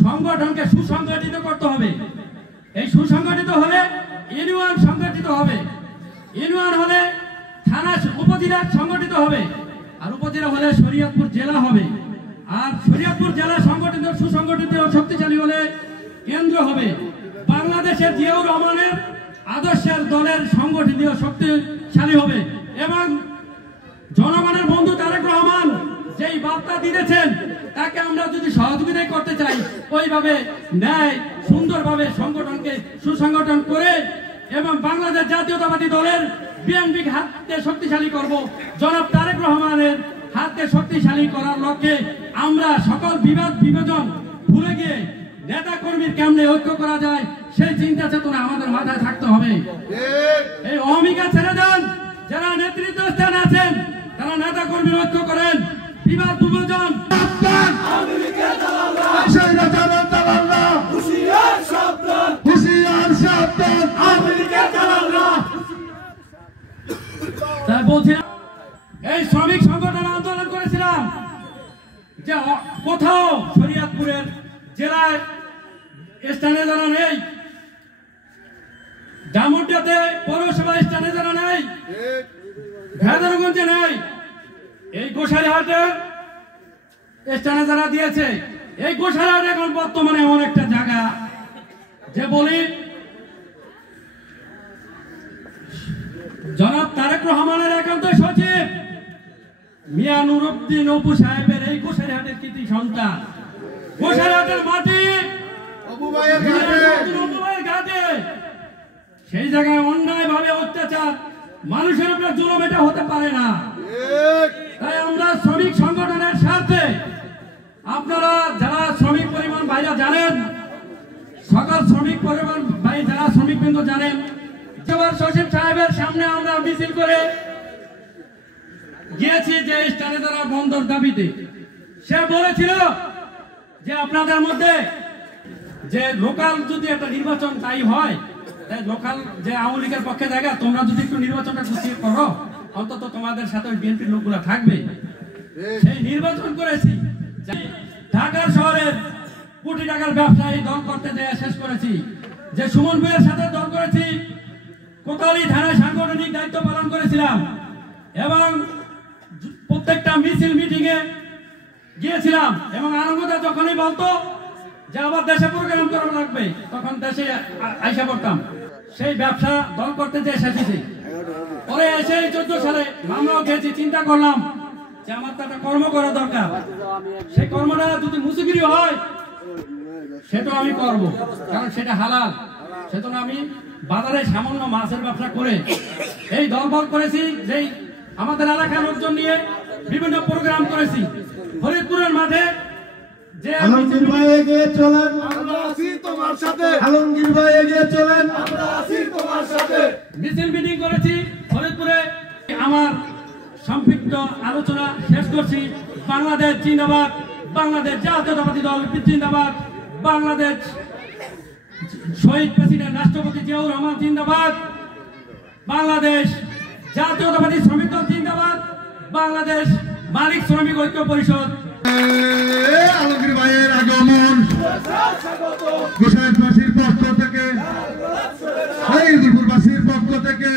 সংগঠনকে সুসংগঠিত করতে হবে। এই সুসংগঠিত হলে ইউনিয়ন সংগঠিত হবে, ইউনিয়ন হলে থানা উপজেলা সংগঠিত হবে, আর উপজেলা হলে শরীয়তপুর জেলা হবে, আর শরীয়তপুর জেলা সংগঠিত সুসংগঠিত ও শক্তিশালী হলে কেন্দ্র হবে। বাংলাদেশের জিয়াউর রহমানের আদর্শের দলের সংগঠিত ও শক্তিশালী হবে এবং জনগণের বন্ধু তারেক রহমান যেই বার্তা দিয়েছেন তাকে আমরা যদি সহযোগিতা করতে চাই, ওইভাবে ন্যায় সুন্দরভাবে সংগঠনকে সুসংগঠন করে এবং বাংলাদেশ জাতীয়তাবাদী দলের বিএনপি হাতকে শক্তিশালী করব। জনাব তারেক রহমানের হাতকে শক্তিশালী করার লক্ষ্যে আমরা সকল বিবাদ বিভাজন ভুলে গিয়ে নেতা কর্মীর কেমনে ঐক্য করা যায় সেই চিন্তা চেতনা আমাদের মাথায় থাকতে হবে। এই অহমিকা ছেড়ে দেন, যারা নেতৃত্ব স্থানে আছেন তারা নেতা কর্মীর ঐক্য করেন। বিবাদ বিভাজন তাই বলছিলাম, এই শ্রমিক সংগঠন আন্দোলন করেছিলাম যে কোথাও শরীয়তপুরের জেলায় স্থানে যারা নেই, ডামুড্ডাতে পৌরসভা স্থানে যারা নেই, ভেদারগঞ্জে নেই, এই গোসাইহাটে স্থানে যারা দিয়েছে, এই গোসাইহাট এখন বর্তমানে এমন একটা জায়গা যে বলি জনাব তারেক রহমানের একান্ত সচিব মিয়া নুরুদ্দিন অপু সাহেবের এই গোসাইহাটের কৃতি সন্তান, গোসাইহাটের মাটি অপু ভাইয়ের ঘাটে, সেই জায়গায় অন্যায় ভাবে অত্যাচার মানুষের উপরে জুলুম, এটা হতে পারে না। তাই আমরা শ্রমিক সংগঠনের স্বার্থে, আপনারা যারা শ্রমিক পরিবহন ভাইরা জানেন, সকল শ্রমিক পরিবহন ভাই যারা শ্রমিক বৃন্দ জানেন, সচিব সাহেবের সামনে আমরা মিছিল করে গিয়েছি যে স্থানে তারা বন্দর দাবিতে। সে বলেছিল যে আপনাদের মধ্যে যে লোকাল যদি একটা নির্বাচন তাই হয়, লোকাল যে আওয়ামী লীগের পক্ষে জায়গা, তোমরা যদি একটু নির্বাচনটা গুছিয়ে করো, অন্তত তোমাদের সাথে ওই বিএনপির লোকগুলা থাকবে। সেই নির্বাচন করেছি, ঢাকার শহরের কোটি টাকার ব্যবসায়ী দল করতে যেয়ে শেষ করেছি, যে সুমন ভাইয়ের সাথে দল করেছি, কোতোয়ালি থানায় সাংগঠনিক দায়িত্ব পালন করেছিলাম এবং প্রত্যেকটা মিছিল মিটিং এ গিয়েছিলাম এবং আনন্দটা যখনই বলতো যে আবার দেশে প্রোগ্রাম করা লাগবে, তখন দেশে আইসা পড়তাম। সেই ব্যবসা দল করতে যে এসেছি, পরে এসে 14 সালে মামলাও খেয়েছি। চিন্তা করলাম যে আমার তো একটা কর্ম করা দরকার, সেই কর্মটা যদি মুসিগিরি হয় সেটা আমি করব, কারণ সেটা হালাল। সেজন্য আমি বাজারে সামান্য মাছের ব্যবসা করে এই দলবল করেছি, যেই আমাদের এলাকার লোকজন নিয়ে বিভিন্ন প্রোগ্রাম করেছি। ফরিদপুরের মাঠে যে আলমগীর ভাই এগিয়ে চলেন, আমরা আছি তোমার সাথে। আলমগীর ভাই এগিয়ে চলেন, আমরা আছি তোমার সাথে। মিছিল মিটিং করেছি ফরিদপুরে। আমার সম্পৃক্ত আলোচনা শেষ করছি। বাংলাদেশ জিন্দাবাদ, বাংলাদেশ জাতীয়তাবাদী দল জিন্দাবাদ, বাংলাদেশ শহীদ প্রেসিডেন্ট রাষ্ট্রপতি জিয়াউর রহমান জিন্দাবাদ, বাংলাদেশ জাতীয়তাবাদী শ্রমিক দল জিন্দাবাদ, বাংলাদেশ মালিক শ্রমিক ঐক্য পরিষদ। আলমগীর ভাইয়ের আগমন গোসাইহাটবাসীর পক্ষ থেকে, দুর্গবাসীর পক্ষ থেকে